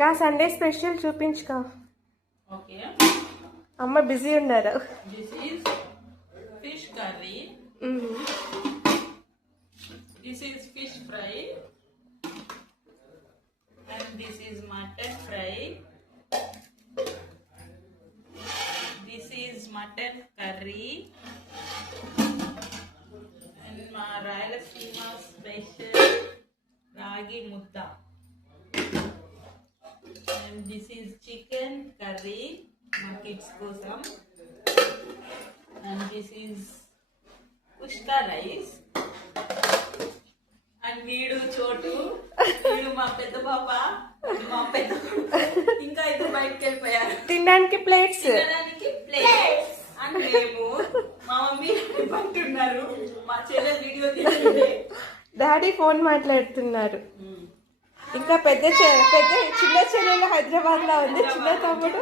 కా Sunday special చూపించుకో. ఓకే, అమ్మ బిజీ ఉన్నారు. This is fish curry, this is fish fry, and this is mutton fry, this is mutton curry, and మా రాయలసీమ స్పెషల్ రాగి ముద్ద, and this is chicken curry మా kids కోసం, and this is pushka rice, and వీడు చోటు, వీడు మా పెద్ద పాప, వీడు మా పెద్ద ఇంకా ఇద్దరు బయటకు వెళ్ళిపోయారు తినడానికి ప్లేట్స్. అండ్ మేము మా మమ్మీ పంటున్నారు, మా చెల్లె వీడియో తీస్తుంది, డాడీ ఫోన్ మాట్లాడుతున్నారు. ఇంకా చిన్న చెల్లెలు హైదరాబాద్ లో ఉంది, చిన్న తమ్ముడు